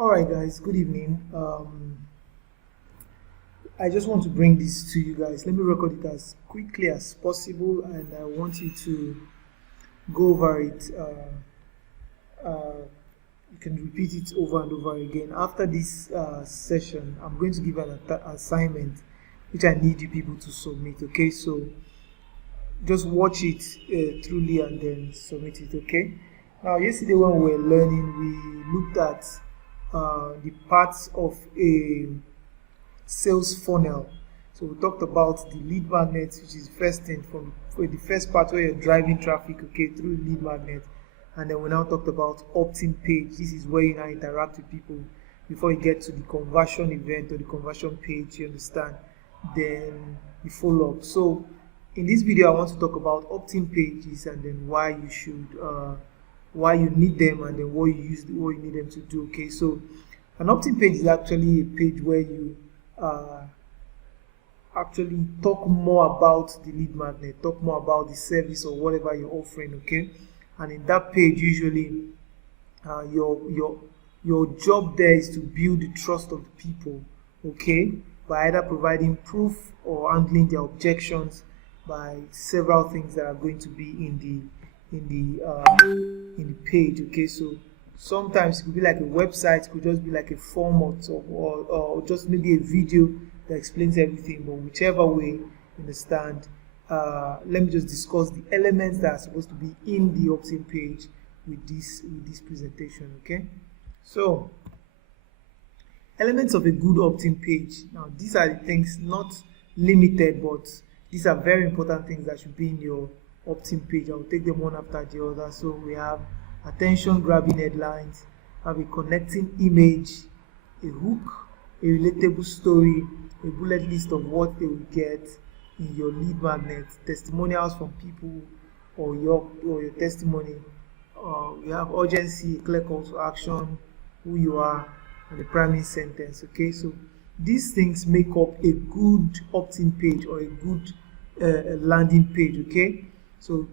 All right, guys. Good evening. I just want to bring this to you guys. Let me record it as quickly as possible, and I want you to go over it. You can repeat it over and over again. After this session, I'm going to give an assignment which I need you people to submit. Okay, so just watch it truly and then submit it. Okay. Now, yesterday when we were learning, we looked at the parts of a sales funnel. So we talked about the lead magnet, which is the first thing for the first part where you're driving traffic, okay, through lead magnet. And then we now talked about opt-in page. This is where you now interact with people before you get to the conversion event or the conversion page, you understand? Then you follow up. So in this video, I want to talk about opt-in pages and then why you should why you need them and then what you need them to do. Okay, so an opt-in page is actually a page where you actually talk more about the lead magnet, talk more about the service or whatever you're offering. Okay, and in that page, usually your job there is to build the trust of the people. Okay, by either providing proof or handling their objections by several things that are going to be in the page. Okay, so sometimes it could be like a website, it could just be like a form or just maybe a video that explains everything, but whichever way you understand. Let me just discuss the elements that are supposed to be in the opt-in page with this presentation. Okay, so elements of a good opt-in page. Now, these are the things, not limited, but these are very important things that should be in your opt-in page. I'll take them one after the other. So we have attention grabbing headlines, have a connecting image, a hook, a relatable story, a bullet list of what they will get in your lead magnet, testimonials from people or your testimony. We have urgency, a clear call to action, who you are, and the priming sentence. Okay, so these things make up a good opt-in page or a good landing page. Okay, so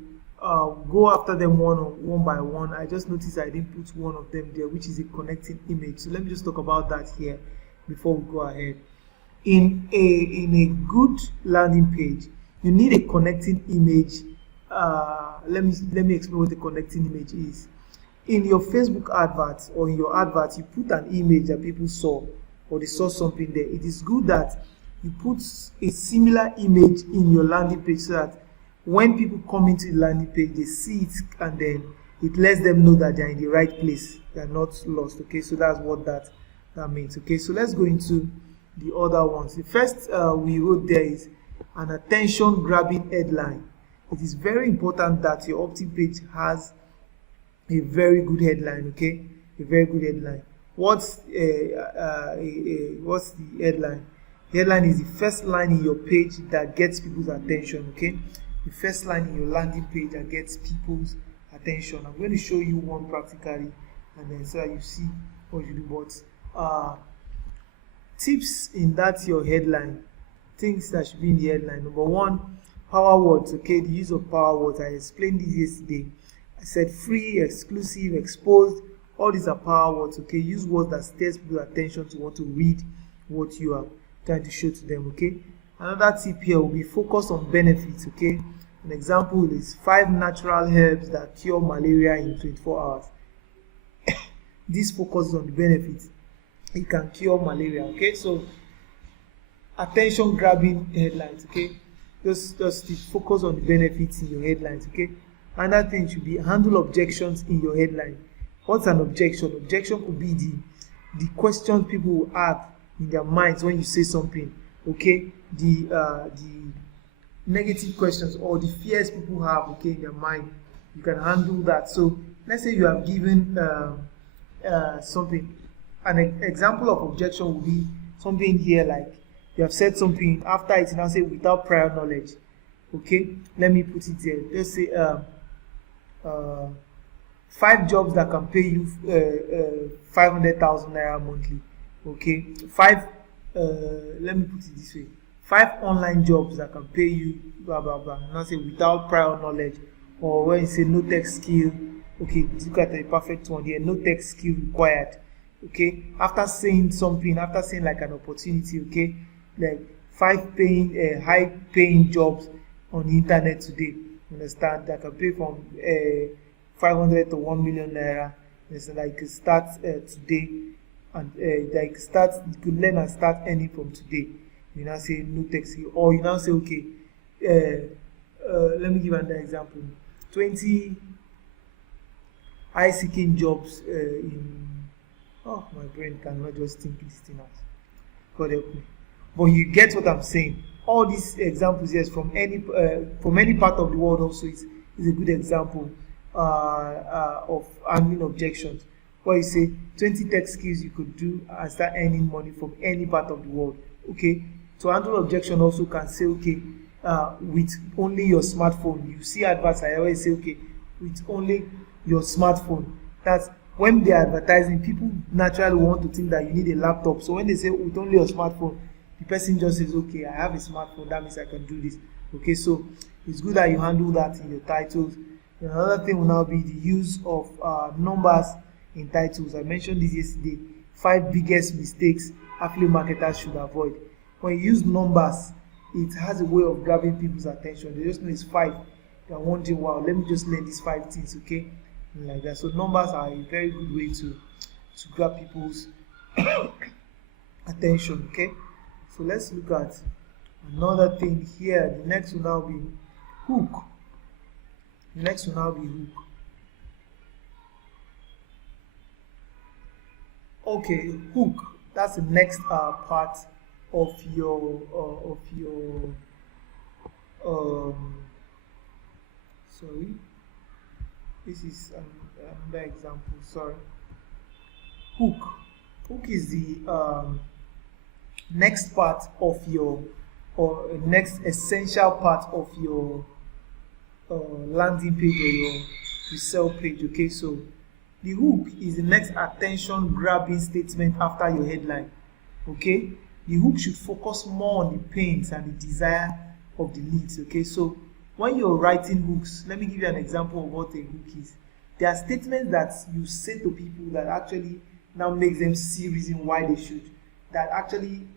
go after them one by one. I just noticed I didn't put one of them there, which is a connecting image. So let me just talk about that here before we go ahead. In a good landing page, you need a connecting image. Let me explain what the connecting image is. In your Facebook advert or in your advert, you put an image that people saw or they saw something there. It is good that you put a similar image in your landing page so that when people come into the landing page, they see it and then it lets them know that they're in the right place. They're not lost. Okay, so that's what that means. Okay, so let's go into the other ones. The first we wrote there is an attention grabbing headline. It is very important that your opt-in page has a very good headline. Okay, a very good headline. What's the headline? The headline is the first line in your page that gets people's attention. Okay, the first line in your landing page that gets people's attention. I'm going to show you one practically, and then so that you see what you do. But tips in that your headline, things that should be in the headline. Number one, power words. Okay, the use of power words. I explained this yesterday. I said free, exclusive, exposed. All these are power words. Okay, use words that stirs people's attention to want to read what you are trying to show to them. Okay, another tip here will be focus on benefits. Okay, an example is 5 natural herbs that cure malaria in 24 hours. This focuses on the benefits. It can cure malaria. Okay, so attention grabbing headlines. Okay, just focus on the benefits in your headlines. Okay, another thing should be handle objections in your headline. What's an objection? Objection could be the questions people will have in their minds when you say something. Okay, the negative questions or the fears people have, okay, in their mind. You can handle that. So let's say you have given something. An example of objection would be something here like you have said something, after it now say without prior knowledge. Okay, let me put it there. Let's say 5 jobs that can pay you 500,000 naira monthly. Okay, let me put it this way: 5 online jobs that can pay you blah blah blah. Now say without prior knowledge, or when you say no tech skill. Okay, look at the perfect one here: no tech skill required. okay, after saying something, after saying like an opportunity, okay, like 5 high paying jobs on the internet today, you understand, that can pay from 500 to 1 million naira, you understand, that you can start today, and that you could learn and start earning from today. You now say no tech skill, or you now say, okay, let me give another example. 20 high seeking jobs in, oh, my brain cannot just think this thing out. God help me. But you get what I'm saying. All these examples, yes, from any part of the world also is a good example of handling objections. Where you say 20 tech skills you could do and start earning money from any part of the world. Okay, to handle objection also can say, okay, with only your smartphone. You see adverts, I always say, okay, with only your smartphone. That's when they are advertising, people naturally want to think that you need a laptop. So when they say with only your smartphone, the person just says, okay, I have a smartphone, that means I can do this. Okay, so it's good that you handle that in your titles. And another thing will now be the use of numbers in titles. I mentioned this yesterday. 5 biggest mistakes affiliate marketers should avoid. When you use numbers, it has a way of grabbing people's attention. They just know it's 5. They're wondering, wow, let me just learn these 5 things, okay? And like that. So numbers are a very good way to grab people's attention, okay? So let's look at another thing here. The next will now be hook. The next will now be hook. Okay, hook. That's the next part of your sorry. This is another example. Sorry. Hook. Hook is the next part of your, or next essential part of your landing page or your resale page. Okay, so the hook is the next attention grabbing statement after your headline. Okay, the hook should focus more on the pains and the desire of the leads. Okay, so when you're writing hooks, let me give you an example of what a hook is. There are statements that you say to people that actually now makes them see reason why they should, that actually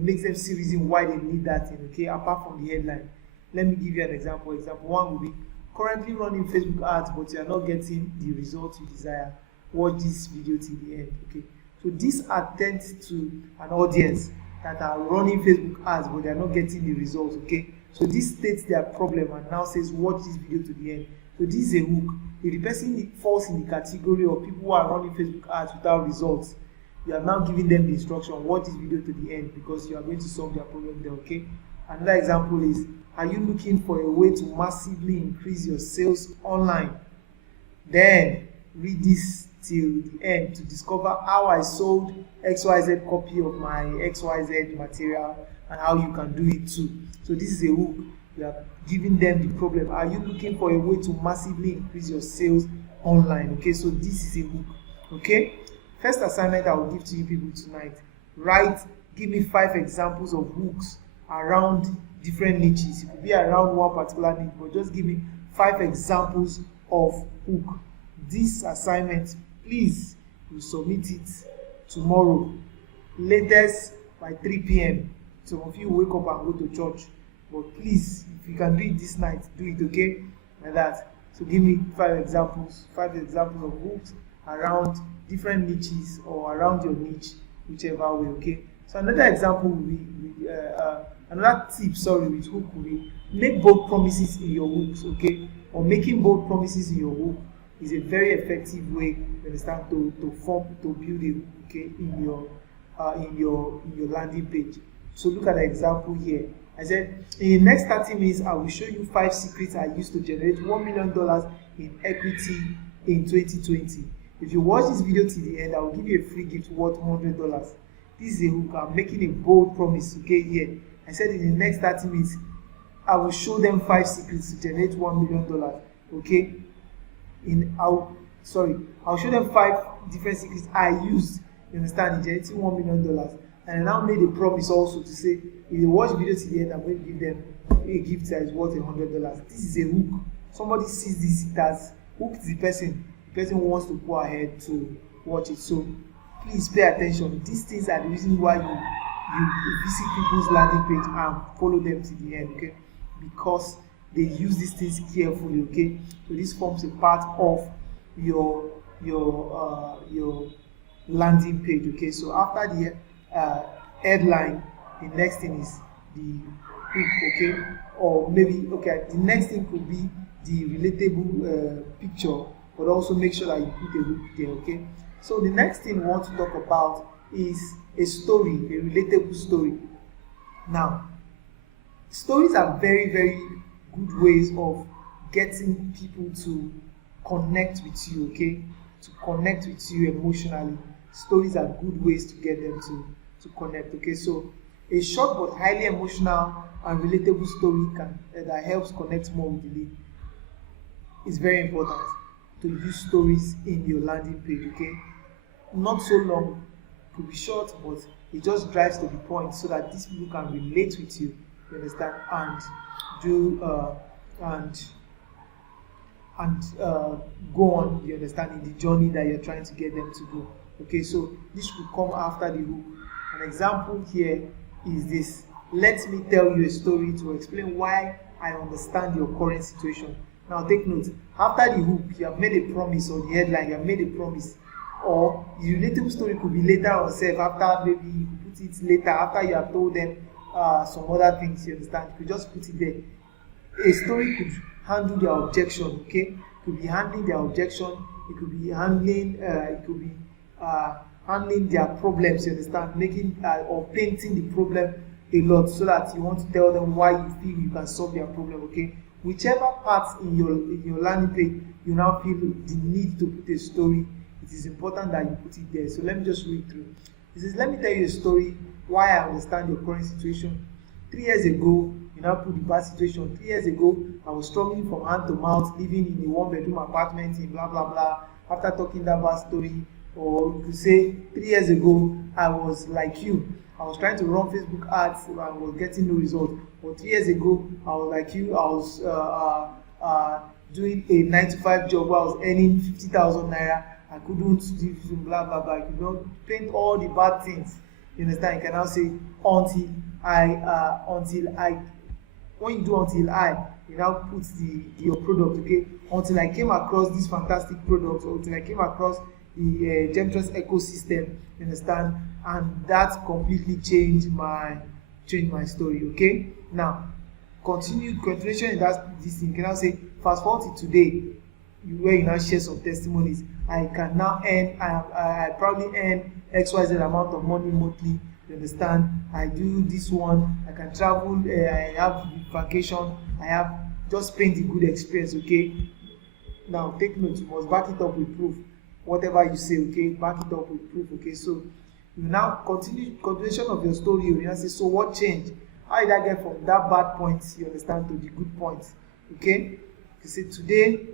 makes them see reason why they need that thing, okay, apart from the headline. Let me give you an example. Example 1 will be, currently running Facebook ads but you are not getting the results you desire. Watch this video till the end. Okay, so this attends to an audience that are running Facebook ads but they are not getting the results. Okay, so this states their problem and now says watch this video to the end. So this is a hook. If the person falls in the category of people who are running Facebook ads without results, you are now giving them the instruction, watch this video to the end, because you are going to solve their problem there. Okay, another example is, are you looking for a way to massively increase your sales online? Then read this till the end to discover how I sold XYZ copy of my XYZ material and how you can do it too. So this is a hook. You are giving them the problem. Are you looking for a way to massively increase your sales online? Okay, so this is a hook. Okay, first assignment I will give to you people tonight. Give me 5 examples of hooks around different niches. It could be around one particular niche, but just give me 5 examples of hook. This assignment, please, you submit it tomorrow, latest by 3 p.m. Some of you wake up and go to church, but please, if you can do it this night, do it, okay? Like that. So give me 5 examples of hooks around different niches or around your niche, whichever way, okay? So another example will be another tip, with hook will be, make bold promises in your hooks, okay? Or making bold promises in your hook is a very effective way, you understand, to build a hook, okay, in your landing page. So look at the example here. I said, in the next 30 minutes, I will show you 5 secrets I used to generate $1 million in equity in 2020. If you watch this video till the end, I will give you a free gift worth $100. This is a hook. I'm making a bold promise, okay, here. I said in the next 30 minutes, I will show them 5 secrets to generate $1 million, okay? I'll show them 5 different secrets I used, you understand, in generating $1 million. And I now made a promise also to say, if they watch the video to the end, I'm going to give them a gift that is worth $100. This is a hook. Somebody sees this, it has hooked the person. The person wants to go ahead to watch it. So please pay attention. These things are the reason why you visit people's landing page and follow them to the end, okay? Because they use these things carefully, okay? So this forms a part of your landing page, okay? So after the headline, the next thing is the hook, okay? Or maybe, okay, the next thing could be the relatable picture, but also make sure that you put a hook there, okay? So the next thing we want to talk about is a story, a relatable story. Now, stories are very, very good ways of getting people to connect with you, okay? To connect with you emotionally. Stories are good ways to get them to connect, okay? So a short but highly emotional and relatable story that helps connect more with the lead. It's very important to use stories in your landing page, okay? Not so long, could be short, but it just drives to the point so that these people can relate with you, you understand, and do go on, you understand, in the journey that you're trying to get them to go. Okay, so this will come after the hook. An example here is this: let me tell you a story to explain why I understand your current situation. Now take note, after the hook, you have made a promise, or the headline, you have made a promise, or the relatable story could be later on self, after maybe you put it later, after you have told them some other things, you understand, you could just put it there. A story could handle their objection, okay? It could be handling their objection, it could be handling handling their problems, you understand, making or painting the problem a lot, so that you want to tell them why you feel you can solve their problem, okay? Whichever part in your landing page you now feel the need to put a story, it is important that you put it there. So let me just read through. It says, let me tell you a story why I understand your current situation. 3 years ago, you now put the bad situation. 3 years ago, I was struggling from hand to mouth, living in a one-bedroom apartment in blah blah blah. After talking that bad story, or you could say 3 years ago, I was like you. I was trying to run Facebook ads and was getting no result. Or 3 years ago, I was like you. I was doing a 9-to-5 job where I was earning 50,000 naira. I couldn't do blah blah blah. You don't paint all the bad things. You understand? You can now say until I. When you do until I, you now put your product, okay? Until I came across this fantastic product, or until I came across the Gemtrust ecosystem, you understand? And that completely changed my story, okay? Now, continuation in this thing. You can now say fast forward to today, where you now share some testimonies. I can now earn, I probably earn XYZ amount of money monthly. You understand? I do this one. I can travel. I have vacation. I have just paint a good experience. Okay. Now take note. You must back it up with proof. Whatever you say, okay, back it up with proof. Okay. So you now continuation of your story. You now say, so what changed? How did I get from that bad point, you understand, to the good point? Okay. You say today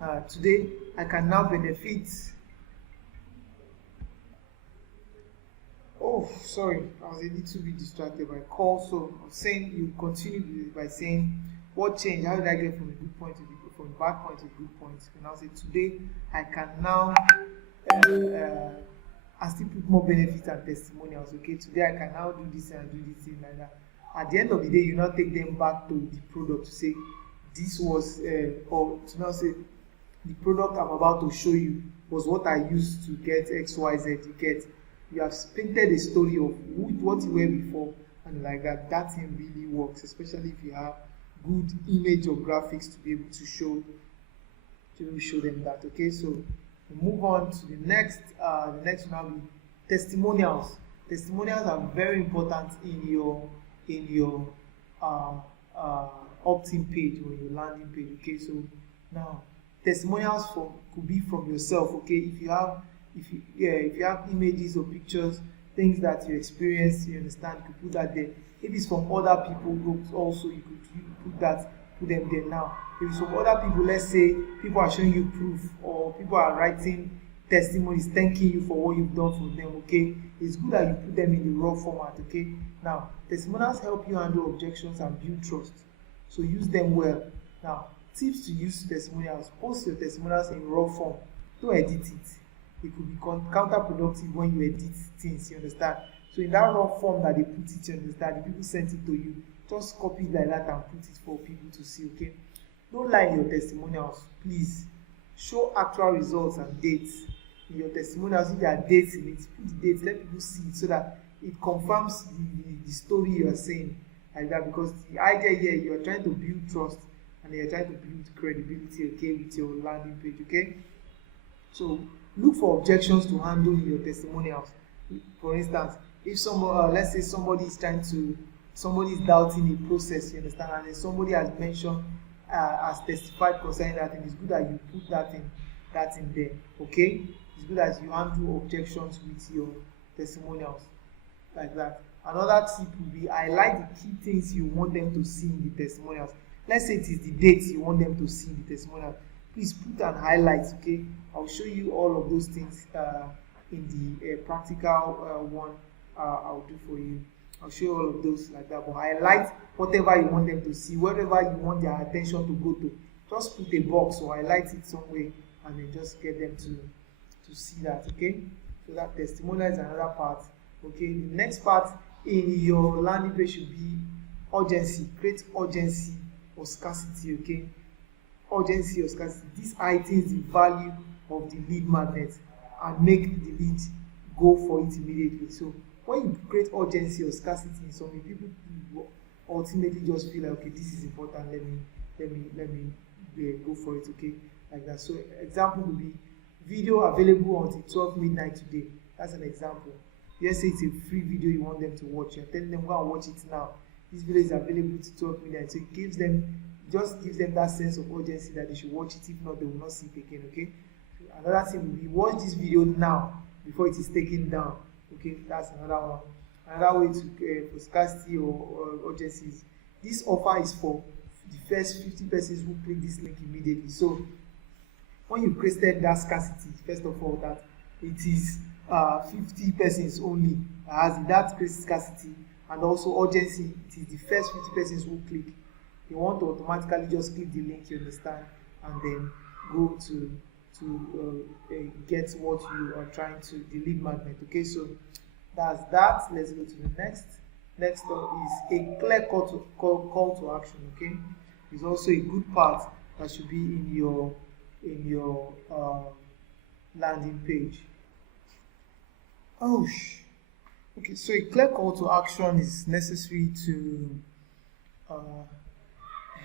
I can now benefit. Oh, sorry, I was a little bit distracted by call. So I'm saying you continue by saying what changed? How did I get from a good point to from a bad point to a good point? You now say today I can now I still put more benefits and testimonials. Okay, today I can now do this and do this thing like that. At the end of the day, you now take them back to the product to say this was or to now say the product I'm about to show you was what I used to get XYZ. You have painted a story of what you were before, and like that, that thing really works, especially if you have good image or graphics to be able to show them that. Okay, so we move on to the next. The next one will be testimonials. Testimonials are very important in your opt-in page or your landing page. Okay, so now testimonials could be from yourself. Okay, if you have images or pictures, things that you experience, you understand, you could put that there. If it's from other people groups also, you could put them there. Now if it's from other people, let's say people are showing you proof, or people are writing testimonies thanking you for what you've done for them, okay, it's good that you put them in the raw format. Okay, now testimonials help you handle objections and build trust, so use them well. Now tips to use testimonials: post your testimonials in raw form, don't edit it. it could be counterproductive when you edit things, you understand. So in that raw form that they put it, you understand, the people sent it to you, just copy it like that and put it for people to see, okay? Don't lie in your testimonials, please. Show actual results and dates in your testimonials. If there are dates in it, put the dates, let people see it so that it confirms the story you are saying, like that. Because the idea here, you are trying to build trust and you are trying to build credibility, okay, with your landing page, okay? So look for objections to handle in your testimonials. For instance, if someone, let's say somebody is doubting a process, you understand, and then somebody has mentioned, has testified concerning that, and it's good that you put that in there, okay? It's good that you handle objections with your testimonials, like that. Another tip would be highlight the key things you want them to see in the testimonials. Let's say it is the dates you want them to see in the testimonial. Please put an highlight, okay? I'll show you all of those things in the practical one I'll do for you. I'll show you all of those like that. But highlight whatever you want them to see, wherever you want their attention to go to. Just put a box or highlight it some way and then just get them to see that, okay? So that testimonial is another part, okay? The next part in your landing page should be urgency. Create urgency or scarcity, okay? Urgency or scarcity. This heightens the value of the lead magnet and make the lead go for it immediately. So when you create urgency or scarcity in something, people ultimately just feel like, okay, this is important, let me go for it, okay, like that. So example would be video available until 12 midnight today. That's an example. Let's say it's a free video you want them to watch. You're telling them, go and watch it now. This video is available to 12 midnight. So it gives them that sense of urgency that they should watch it. If not, they will not see it again, okay? So another thing will be watch this video now before it is taken down. Okay, that's another one. Another way to for scarcity or urgency is this offer is for the first 50 persons who click this link immediately. So when you created that scarcity, first of all, that it is 50 persons only, as that creates scarcity, and also urgency, it is the first 50 persons who click. You want to automatically just click the link, you understand, and then go to get what you are trying to, the lead magnet. Okay, so that's that. Let's go to the next. Next up is a clear call to action. Okay, it's also a good part that should be in your landing page. Okay, so a clear call to action is necessary to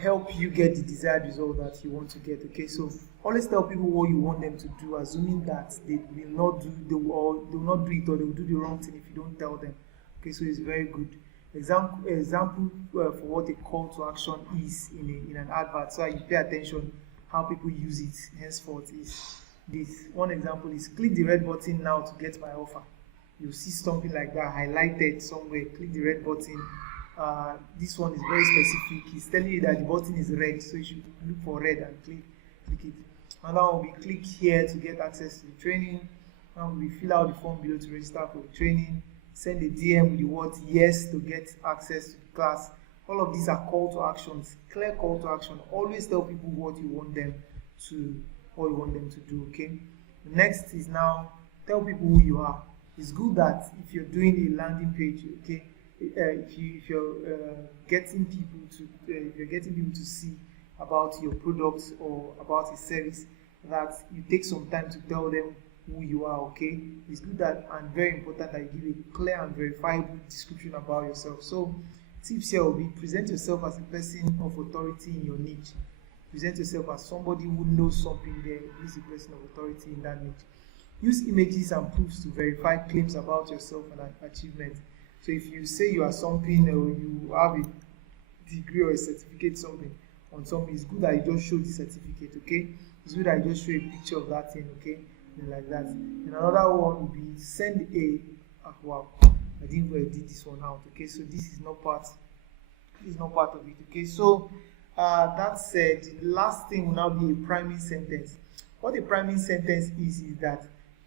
help you get the desired result that you want to get. Okay, so always tell people what you want them to do, assuming that they will not do it, or they will do the wrong thing if you don't tell them. Okay, so it's very good. Example for what a call to action is in an advert, so you pay attention how people use it henceforth. Is this one example is click the red button now to get my offer. You'll see something like that highlighted somewhere. Click the red button. This one is very specific. It's telling you that the button is red, so you should look for red and click it. Another one will be click here to get access to the training. Now we fill out the form below to register for the training. Send a DM with the word yes to get access to the class. All of these are call to actions, clear call to action. Always tell people what you want them to do. Okay. The next is now tell people who you are. It's good that if you're doing a landing page, okay, if you're getting people to see about your products or about a service, that you take some time to tell them who you are. Okay, it's good that, and very important, that you give a clear and verifiable description about yourself. So tips here will be: present yourself as a person of authority in your niche. Present yourself as somebody who knows something there, who is a person of authority in that niche. Use images and proofs to verify claims about yourself and achievement. So if you say you are something, or you have a degree or a certificate on something, it's good that you just show the certificate, okay? It's good that you just show a picture of that thing, okay? And like that. And another one would be send wow, I didn't edit this one out, okay? So this is not part of it, okay? So that said, the last thing will now be a priming sentence. What a priming sentence is that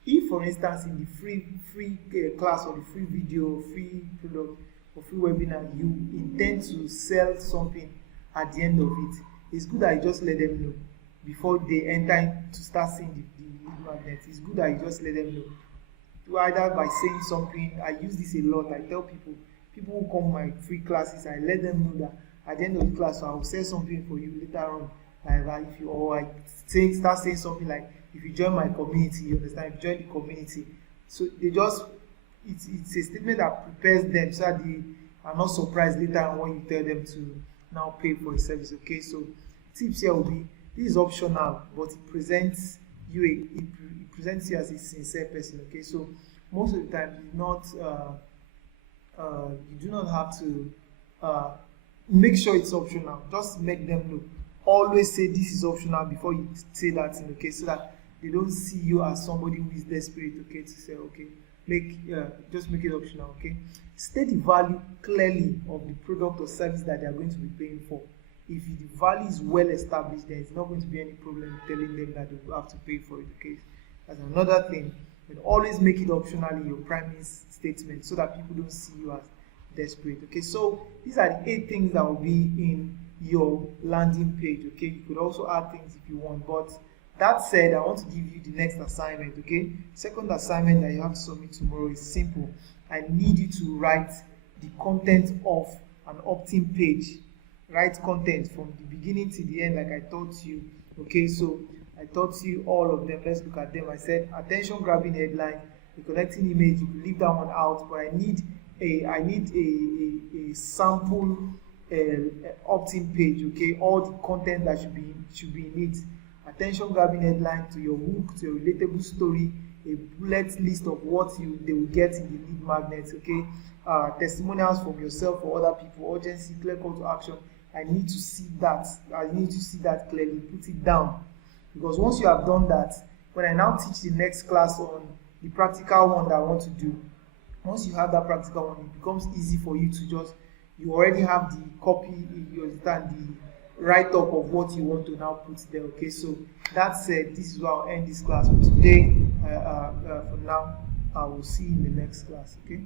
if, for instance, in the free class or the free video, free product or free webinar, you intend to sell something at the end of it, it's good that you just let them know before they enter to start seeing the lead magnet, it's good that you just let them know. Either by saying something, I use this a lot. I tell people who come my free classes, I let them know that at the end of the class, so I will say something for you later on. Like if you, or I start saying something like, if you join my community, you understand? If you join the community, so they just, it's a statement that prepares them so that they are not surprised later on when you tell them to now pay for a service. Okay, so tips here will be, this is optional, but it presents you it presents you as a sincere person. Okay, so most of the time you do not have to make sure it's optional. Just make them know. Always say this is optional before you say that thing. Okay, so that they don't see you as somebody who is desperate. Okay, to say okay, just make it optional. Okay, state the value clearly of the product or service that they are going to be paying for. If the value is well established, there is not going to be any problem telling them that they will have to pay for it. Okay, that's another thing. But always make it optional in your primary statement so that people don't see you as desperate. Okay, so these are the 8 things that will be in your landing page. Okay, you could also add things if you want, but that said, I want to give you the next assignment. Okay, second assignment that you have to submit tomorrow is simple. I need you to write the content of an opt-in page. Write content from the beginning to the end, like I taught you. Okay, so I taught you all of them. Let's look at them. I said attention grabbing headline, the connecting image. You can leave that one out, but I need a sample opt-in page. Okay, all the content that should be in it. Attention grabbing headline, to your hook, to your relatable story, a bullet list of what they will get in the lead magnet. Okay, testimonials from yourself or other people, urgency, clear call to action. I need to see that. I need to see that clearly. Put it down, because once you have done that, when I now teach the next class on the practical one that I want to do, once you have that practical one, it becomes easy for you to just, you already have the copy, you understand the write-up of what you want to now put there. Okay, so that said, this is where I'll end this class for today. For now, I will see you in the next class. Okay.